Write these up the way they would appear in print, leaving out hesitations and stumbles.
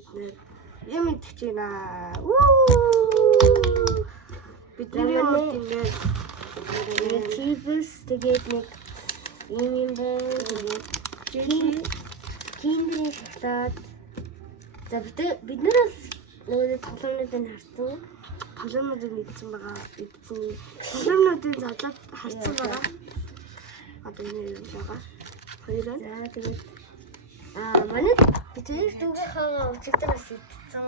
бид нэр юм идэх гэж байна. Бидний орд ингээд чипс тэгээд нэг юм байна. Киндер шоколад. За бид нараас нөгөө тоглоомнуудыг харсан. Тоглоомнуудыг мэдсэн байгаа. Тоглоомнуудыг задлаад харсан байгаа. Одоо энэ юм байгаа. Хоёроо. За тэгээд манай бидний дүүгийнхаа өчигдөрөөс идсэн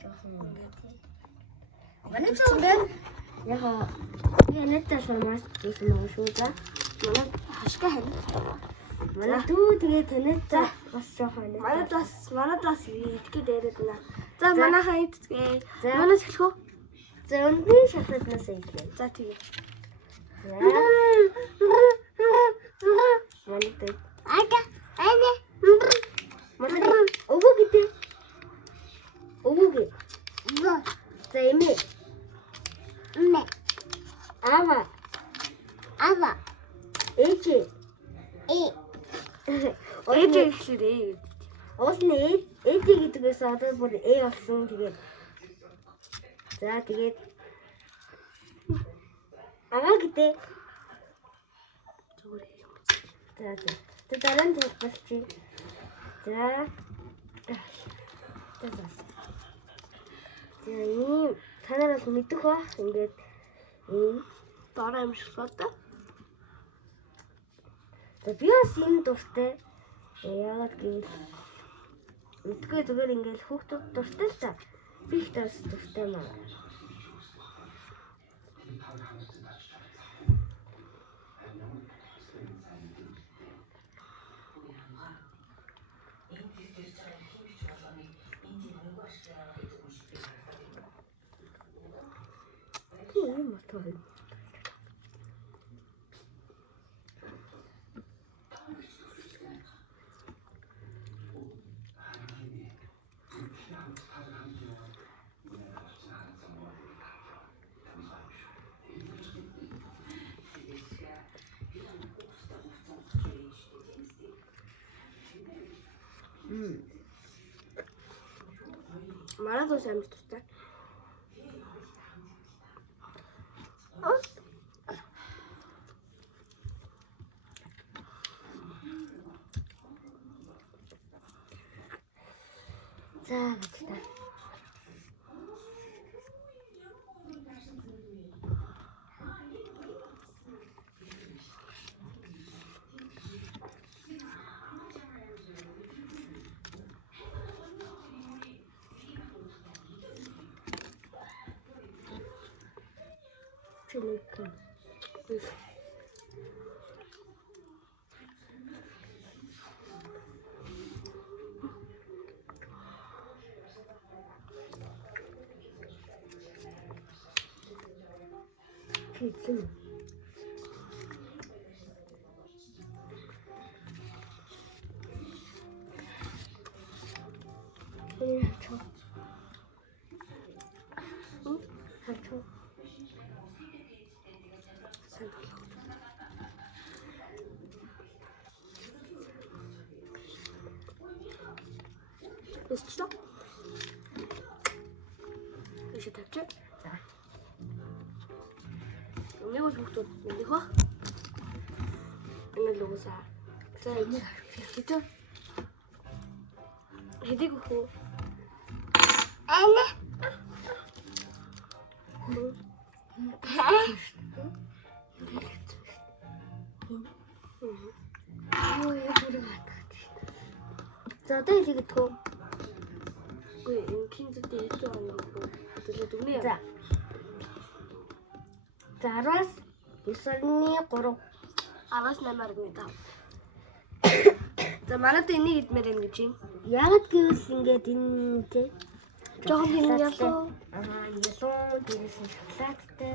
жоохон ингээд. Манай дүүгээр яг янатаа шармаас гэсэн нэг шүү за. Манай хашка харин. Манай дүү тэгээд танайтай бас жоохон нэг. Манайдаас идэх дээрэд нэ. За манайхаа идцгээ. Манайс эхлэх үү? За өнгийн шоколаднаас идэв. За тэгээ. Манайтай. Ана. Манай өвөө гэдэг. Өвөө. За эмээ. Мэ. Ава. Ээжээ. Ээжээ гэхлээрээ. Оосны ээжээ гэдгээс одоо бүр болсон тэгээд. За тэгээд аваа гэдэг. Зүгээр юм. За. Тэ дараа нь болчих. За. За ийм танаас мэдэх ба ингээд ийм Дороо юм шиг болоо. за би бас энэ дуртай. Яагаад гэвэл мэдгүй зүгээр ингээд хүүхдүүд дуртай л та. Би их дуртай маа. юм атаа. Манай дүүс амт тустай. За гэдэг. Чилэка. Пицца. Хочу. Что? Еще так че? Да. У меня вот тут легко. Она лоза. Это. Иди гуху. Анна. Ой, я буду. За одоо хэлэхдээ үгүй энэ кинзэд ito ano po. Tulad niya. За. За 10-аас 9-3. 18-аар мэдээ. За манайд энийг идмээр юм гэж юм. Яагаад гэвэл ингээд энэ тий Жохон юм ялуу. ялуу дээрээс нь шоколадтай.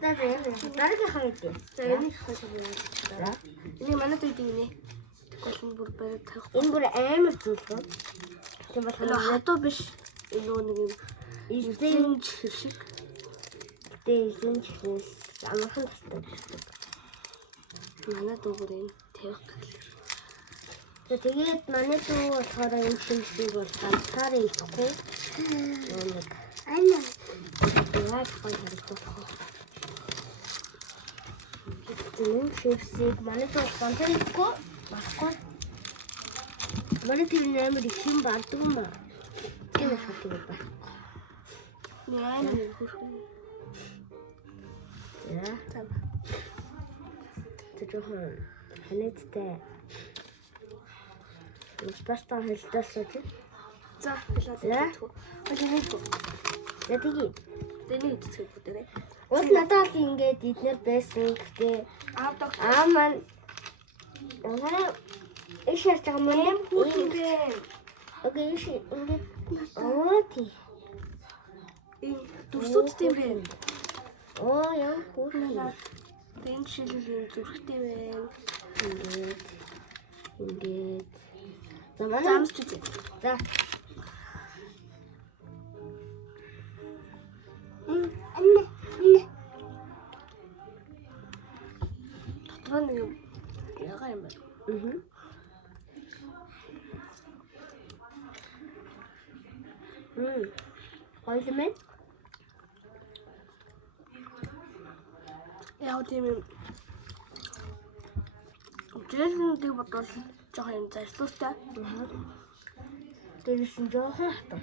За дараагийн хавьд. За энийг хавьд. За. Энийг манайд идэг нэ. Тэгвэл бүр бараг тавих. Энэ бүр амар зүйлгүй. Тийм болохоор хатуу биш. Энэ нэг юм эзэнч шиг. Эзэнч хэвс амархан тастай. Манайд бүр энэ тавих гэх. За тэгээд манай дүү болохоор энэ шимсийг бол ганцаараа идэхгүй. Нэг Ана. яг гоё харагдах. Энэ шимсийг манай дүү ганцаараа идэхгүй. Баггүй. Манай тэр нэмэр их юм бардгүй юм аа. Тийм шатыг ба. Нэмэр хөрхөн. За. За. Тэжүүхэн ханадтай. Паста хэлдээсээ чи. За, хэлээд. Хөлөөгөө. Ятги. Тэний эцэг бүтээрээ. Уул надад ингээд эднэр байсан гэхдээ маань иш ярьж байгаа юм. Окей, иш ингээд тий. Энэ дурсуудтай юм бэ? Оо яа хөөрнө. Тэн шилүүлийн зүрхтэй байна. Ингээд. За манай Замч үү? за. Анна. Дотор нэг юм яга юм байна. Хоёулмэн. Яа тийм юм. Жирэмдэг бодвол жоохон юм зарцуултай. Дээрээс нь жоохон хатаа.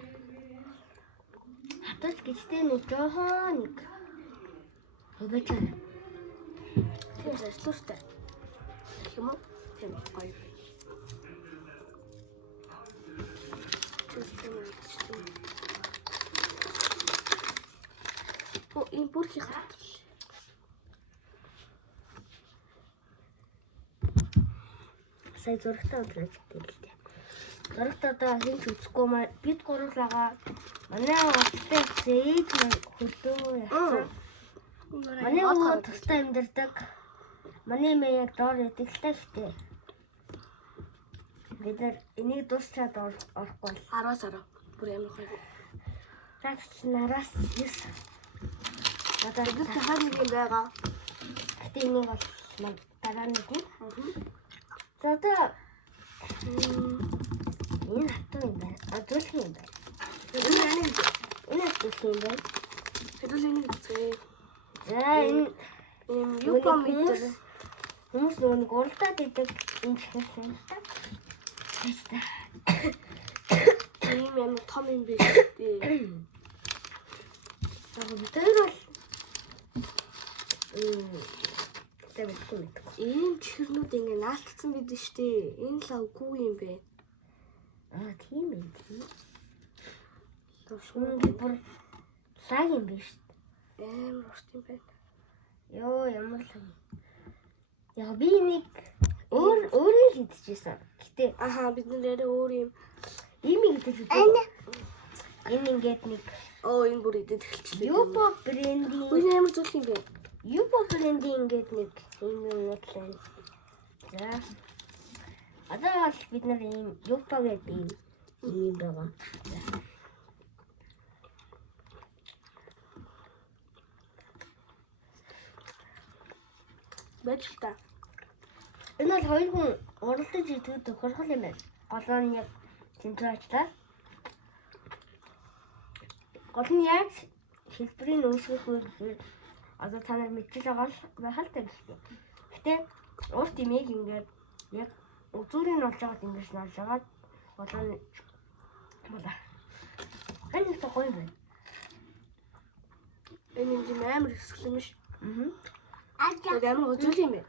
Хатаач гэжтэй нэг жоохон нэг. Хөвөчөө. Тийм зарцуултай. Гэх юм уу? Тийм гоё. Оо, энэ бүр их хат. Сая зурагтаа удлаач гэлээ. Зурагт одоо хинч үзэхгүй маа бид гурлаагаа манай уустай зээж хөлөө яасан. Манай өвөө тустай амьдардаг. Манай мэ яг доор ядаг л та ихтэй. Бид нар энийг дуусчаад орохгүй. 10-аас ороо. Бүр амар гоё. Тагч нараас 9. Одоо Бид хаа нэг юм байгаа. гэтээ энийг бол дараа нэг нь. За одоо энэ хатуу юм байна. Зөвлөх юм байна. Энэ хатуу юм байна. Хэдүүлээ нэг үзье. За энэ Юу помидор. хүмүүс нэг уралдаад идэг энэ чихсэн юм та. Тэстэ. Ийм юм том юм биш. За бид бол тэвэхгүй. Ийм чихэрнүүд ингэ наалтцсан бид штэ. Энэ л үгүй юм бэ. Тийм ээ. Шүүн бүр лаг юм биш. Амар урт юм байна. Йоо ямар лаг. Яа би нэг өөрийн хийчихсэн. Гэтэ Аха бид нэрээ өөр юм. ийм идэж үзээ. Энэ ингээд нэг Энэ бүр идэж эхэлчихлээ. Юпо брендинг. Үгүй амар зүйл юм бэ. Юпо брендинг ингээд нэг юм яатлаа. За. Одоо бол бид нар ийм Юпо гэдэг ийм байгаа. Бачта. Энэ бол хоёр хүн уралдаж идэхэд тохирхол юм байна. Голоо нь яг тэмцээ ажиллаа. Гол нь яаж хэлбэрийг үүсгэх вэ гэхээр одоо та нар мэдчихэж байгаа л та гэсэн. Гэтэ урт имийг ингээд яг үзүүрийн болж байгаад ингэж норж байгаа. Голоо нь бола. Энэ их гоё байна. Энэ юм амар хэсгэл юм ш. Аа. Амар үзүүл юм бэ.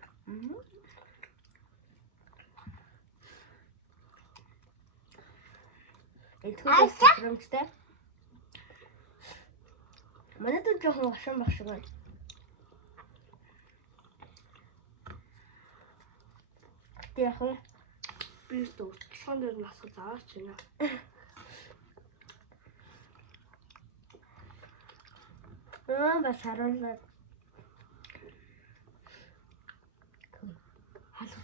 Эдгээр програмтай. Манай дүү жоохон гашуун баг шиг байна. Яг уу. Би ч тусган дээр нас заач байна. Бас харуулаад. Халуу.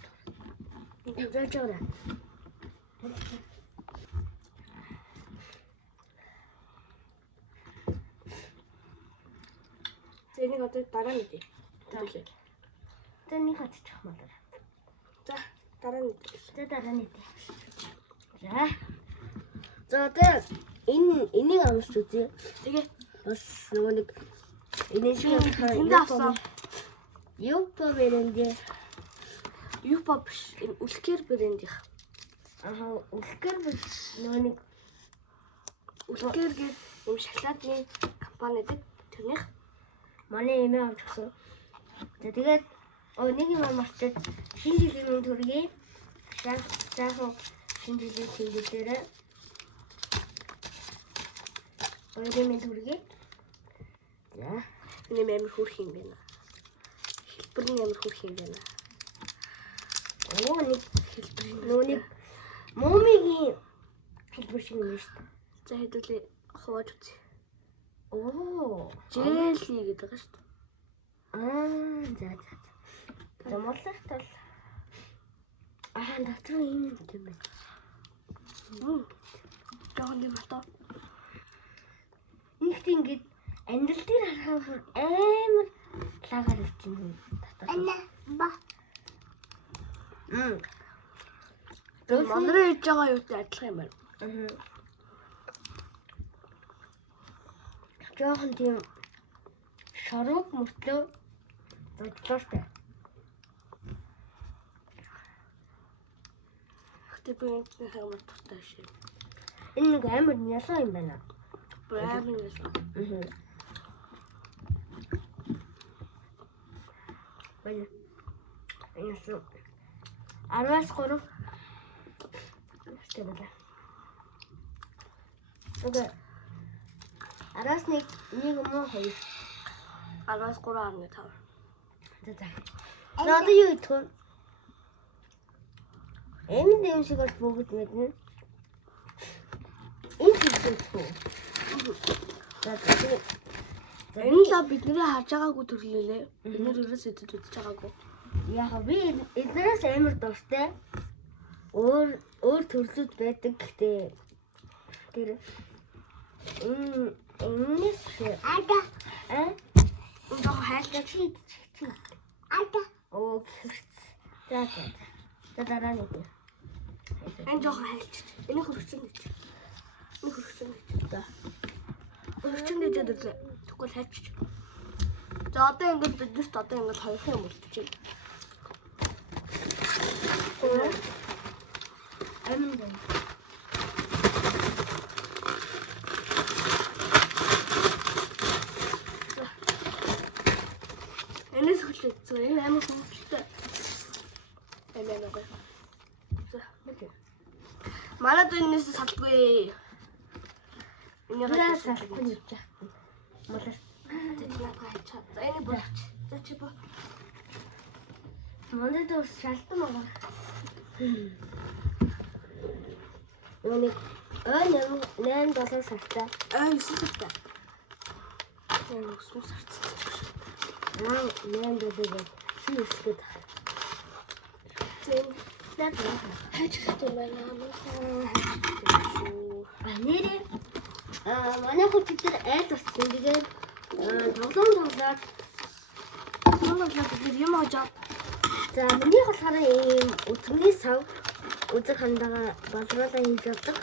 Зөөжөөрэ. Тэнийг одоо дараа мэдээ. За нэг хатчих маа. За Дараа нь. За дараа нь идэ. За одоо энийг амарч үзье. Тэгээ. Бас нөгөө нэг энэ шиг Энд авсан. Юпа брэндээ. Юпа биш. Энэ үлкэр брэндийнх. Аа үлкэр нөгөө нэг Үлкэр гээд юм шоколадны компани гэдэг тэрнийх. манай эмээ авч гисэн. За тэгээд нэг юм амарчаад шинэ жилийн төргийн сайхан шинэ жилийн тэмдэглэлээр ойлын төргийн. За Энэ амар хүрх юм байна. Хэлбэрний амар хүрх юм байна. оо нэг нөгөө нэг момигийн хэлбэр шиг юм шүү дээ. За хэдүүлээ хувааж үзье. Оо Желли гэдэг байгаа шүү дээ. за. За морлох тал. Дотор юм юм байна. Жохон юм атаа. Нэгт ингэж амьдрал дээр харахаар амар лагаар ичнэ. Анна ба. Дөөс Манай хийж байгаа юутай адилхан юм байна. Жохон тийм шарууг мөртлөө зодлоортой. Гэтэ би энэ амар туртай шээ. Энэ нэг амар нялаа юм байна. Брэм юм. Байна. Энэ 10-аас 3. Тэгэлээ. Окей. 10-аас 1 юм уу 2? 10-аас 3.5. За. Одоо юу идэх вэ? Энэ юм шиг бол бүгд мэднэ. Энэ хэлбэр. За. Энэ л бидний харж байгаагүй төрлөлөө. Бид нэр ерөөс идэд үзэж байгаагүй. Яг би эднээс амар дуртай. Өөр төрлүүд байдаг гэхдээ тэр энэс ада Ундаа хайлтч ада оо за дараа нь энэ жоохон хайлтч. Энэ хөрөгчөн гэж. Энэ хөрөгчөн гэж. За. Хөрөгчөн гэж өдөрлөө. Тэгвэл хайлтч. За одоо ингээд биднэрт одоо ингээд хоёрхан юм үлдчихэв. амин байна. Энэс хөлөөцөө энэ амар хөвгөлтэй. Эмээ нэг. За. Манайд энэс салдгүй. Энийг салахгүй нэг жаа. Молос. За энэ болооч. За чи бо. Мондод ус шалтан байгаа. Нэг 8-7 сартай. 9 сартай. Энэ өсмөр сартай. 8-7 гээд чи өсгöd. Зэн над хайж хэрэгтэй байна. Нэрээ манай хүүхэд дээр айл болсон. Тэгээд тоглоом тоглоод бид юм ажаа. за миний болохоор ийм өтгөний сав үзэг хандагаа боловлоо хийж явдаг.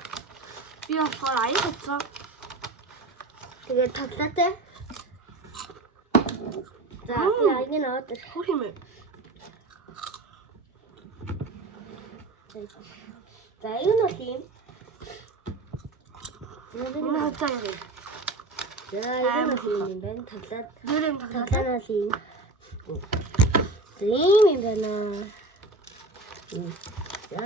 Би болохоор аяг утсан. Тэгээд тоглоотой. За би аяг нь аваад Хөр юм ээ. за энэ бол ийм Энэ хацаа юм. за энэ бол ийм байна. Тоглоод Нэр юм тоглоо. тоглоомоос ийм ийм юм байна. За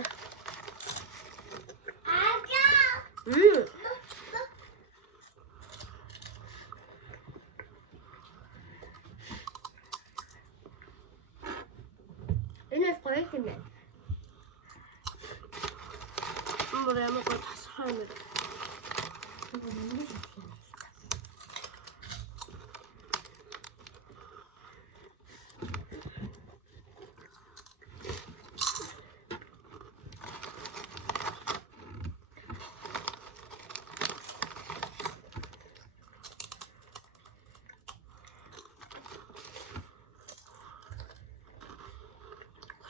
энэ гоё юм байна. Мөр ямар гоо тасрах юм бэ?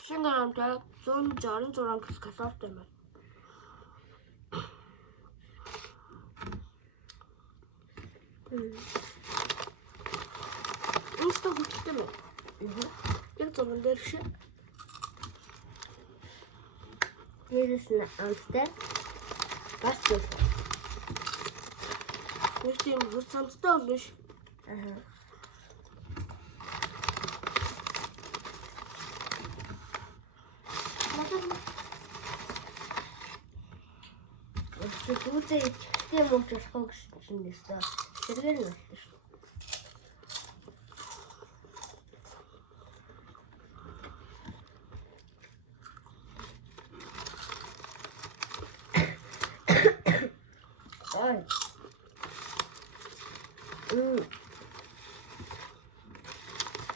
Шингэрэмтэй 166 калоритой байна. Инста хөтөлтэй мөн. Яг зурган дээр шиг. Дээрээс нь амттай. Бас зөв. Нэг тийм хөр цамцтай болно ш. Үүсээ тийм юм болохгүй гэсэн дэстэ. Сэргээр нь байна шүү. Ой.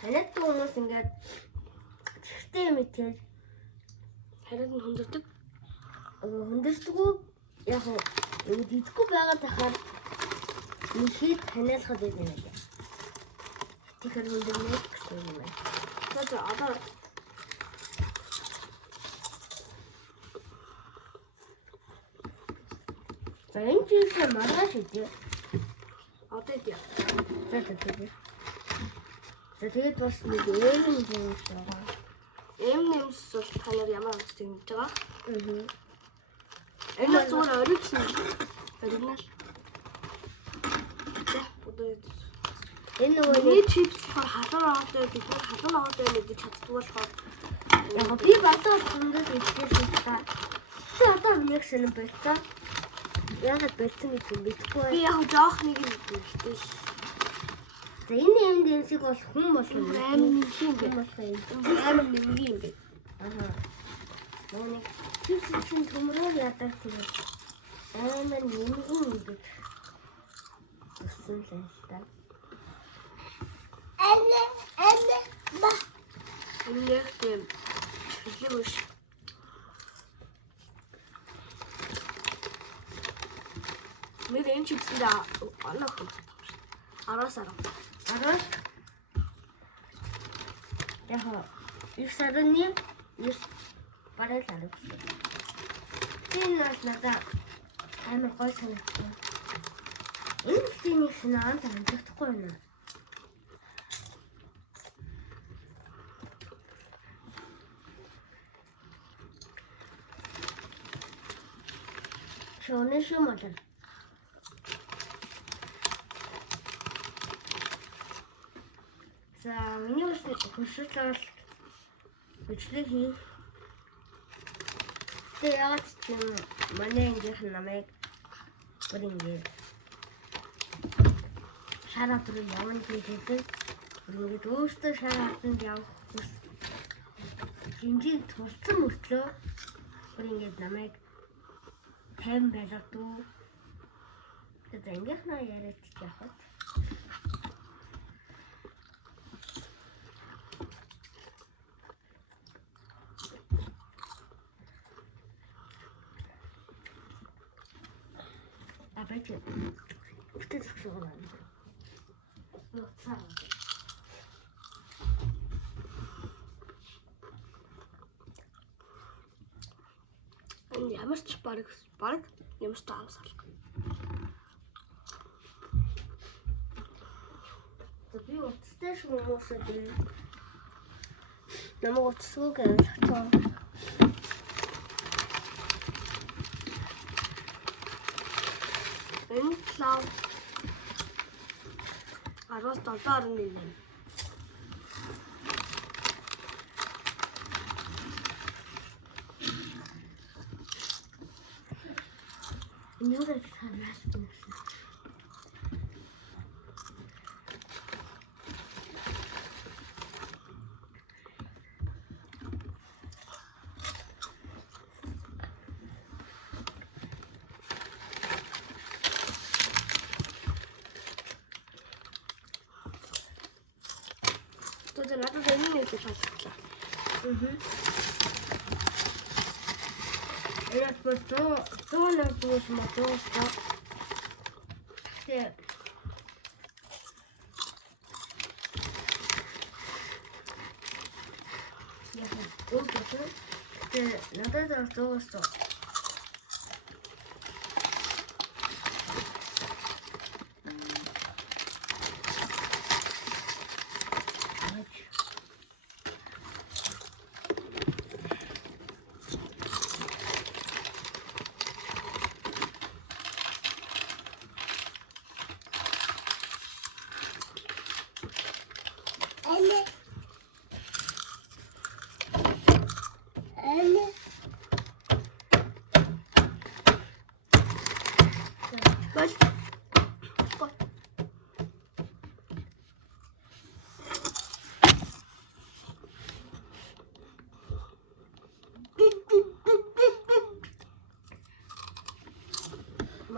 Ханад хүмүүс ингээд чихтэй юм итгэл Харин нь хүндэрдэг. хүндэрдэггүй яг идэхгүй байгаад тахаар нэхэд ханиалахад байдаг юм байна. Тэгэхээр хүндэрнэ гэсэн юм байна. За одоо За энэ чинь маргааш үү? одоо яа. За тэгээд бас нэг ийм юм байна. M&M's бол та нар ямар амт тэгж байгаа? Энэ Энэ зүгээр оригинал. Оригинал. За одоо энэ нөгөө миний чипс халуун аваад бид нар халуун аваад мэдэж чаддгүй болохоор яг би батал хүндэл итгэсэн та. Тэ одоо нэг шинэ болцоо. Яагаад болцсон гэж мэдэхгүй. би яг жоох нэг юм хэлдэг. За энэ юм дэмсийг бол хүн болох юм. Амар нэг юм бэ. Амар нэг юм бэ. Нэг чипсийн төмрөөр ядах тийм. Амар нэг юм бэ. Өссөн л та. Ба. Энэ яг тийм чөлөө биш. Մեր энэ чипсэнд онох. 10-аас 10. Араш. Яг их сарны их паралал. Энэ нас надад амар гой санагдсан. Энэ тийм шинаан таньдахгүй байна. Шоне шуматан. За, миний хөшөлт бол бичлэг хий. Тэгээ яагаад ч юм манай ангийнх нь намайг бүр ингэ шараад руу явна гэдэг. Ингээд өөртөө шараатанд явах хүс. Хинжин тулцсан мөртлөө бүр ингээд намайг 50 байлгадаг. Тэгээ ангийнхнаа яриад явах. Бэкэ. Бүтэн зөвшөөрөл байна. Нууцаа. Энэ ямар ч баг ямар ч таамсал. Би утастай шүү хүмүүсээ дээ. Намайг утасгүй гэж хэлчихсэн. Энэ клав 17.1. Нүрэ санаас байна. Tôi надад энэ нэг таалагдлаа. Яг то на туус мотоста. Тэ. Яг ooh тэ Манайд зөөгөөс.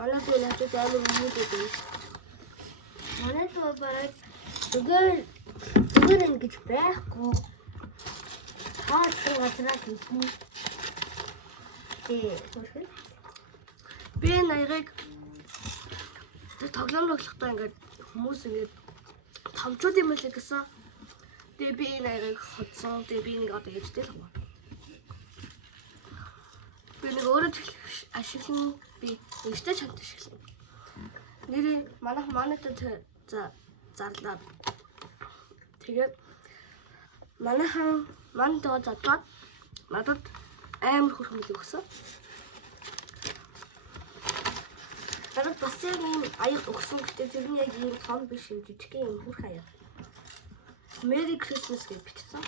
Манайд бол хажууд амар хүмүүс байдаг. Манайд бол бараг зүгээр ингэж байхгүй. Хаалт газраас ирсэн. Төрхөн. Би наягыг тоглоом тоглохдоо ингээд хүмүүс ингээд томчууд юм л гэсэн. Тэгээ би наягыг хоцсон. Тэгээ би нэг одоо ээжтэй л байна. Би нэг өөрөө ашиглан би ээжтэй чамд ашиглан. Нэрээ манайд зарлаа. Тэгээд манд задгаад надад амар хөрхөмөл өгсөн. Надад бас яг ийм аяг өгсөн гэхдээ тэр нь яг ийм том биш юм жижиг юм хөрх аяг. Merry Christmas гэж бичсэн.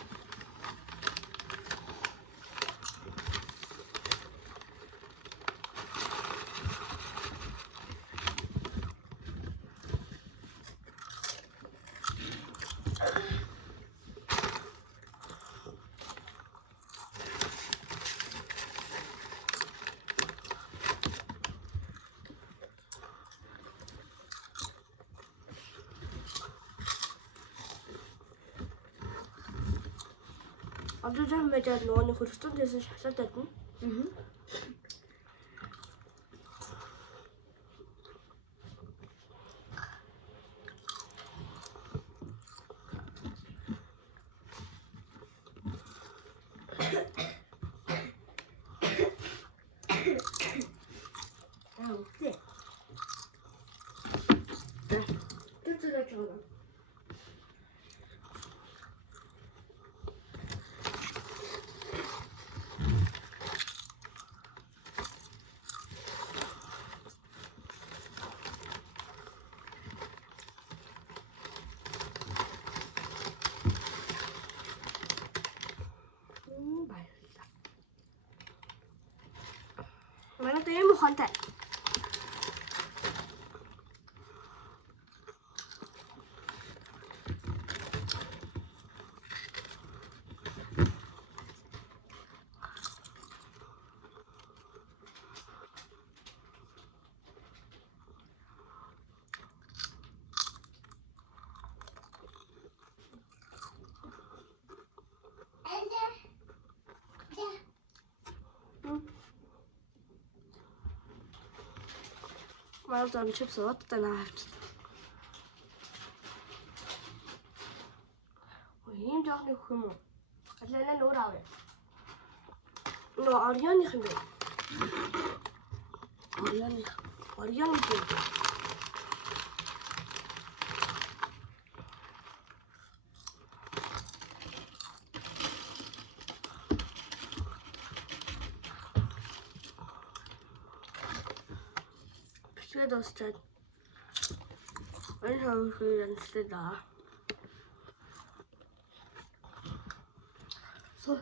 Одоо жам мэдээд нөгөө хөрстөн дэсэн шалаад байна. Окей. Тут зачем? Манайд ийм ухаантай. Манайд чипс удаа наавч. Ийм жоохны хөх юм уу? Алаа нөр авъя. Нөө Орионих юм бэ? Орионих юм. Бичгээ дуусчаад. Энэ хаврын янзлаа да. So.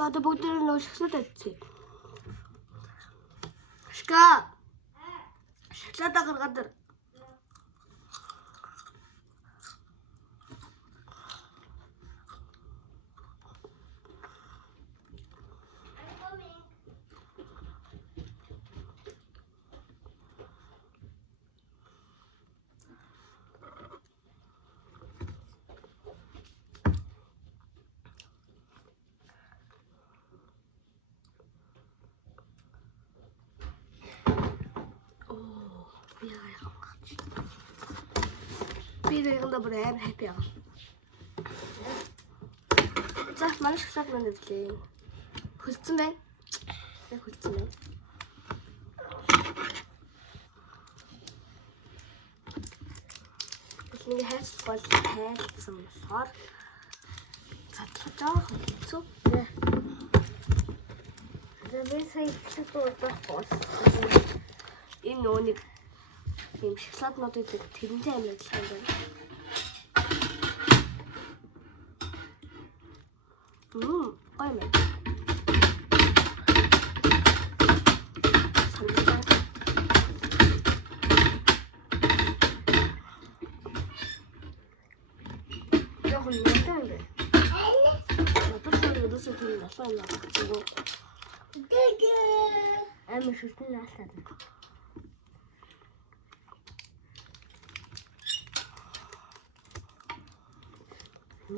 Одоо бүгд нөө шгсэд авчих. Шка. Шатаа гаргадаг. Би яг бүр амар happy аа. За манай шоколад маань нэвлээ. Хөлцөн байна. Яг хөлцөн байна. Бидний хайц бол хайцсан болохоор цатгаж хөлцөө. Би сая ихлэдүүд байхгүй. Энэ нөөник ийм шоколаднууд гэдэг тэрнтэй амар адилхан байна. Ой мэ. Яг нь яатай юм бэ? Баталгаа өдөөсөө тийм асуу юм аа. Амар шүтэн наасаад.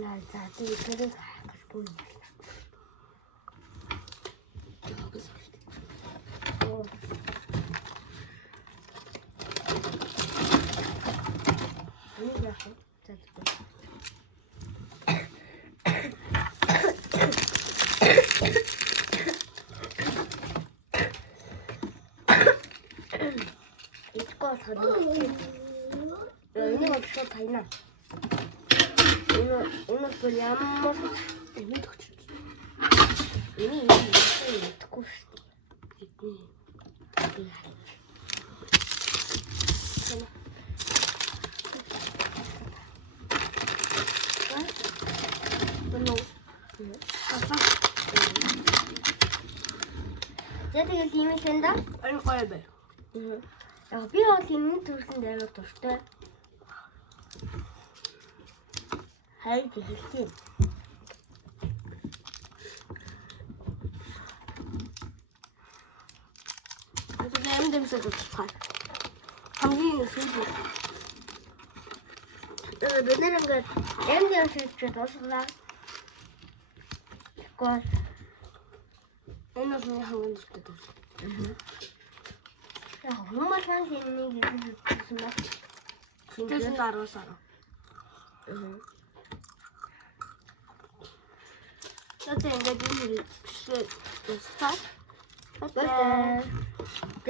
Яа, за тийм хэрэг хахгүй юм байна. Оо. Энэ яах вэ? За. Итгол хадгалчих. Энэ болчиход тайна. Энэ бол ямар Энийг өгч. энэ итгэхгүй шүү дээ. Эдний. За тэгэл ийм л энэ да. Энэ гоё бай. Яг би бол энэ төрөнд амар дуртай. Хайд хэлтий. Тэгээд энэ дэвсэж утгах. Хамгийн сүүлд. Бид нэр ингээд эмдэн шийдчихэд дуусгалаа. Тэгвэл Энэ бол миний хамгийн дуртай төв. яг хүмүүс маань энийг хийсэн байх. Тэсэн даруусаар. Тэгээд ингээд энэ хэрэгсээ тустай. Бай.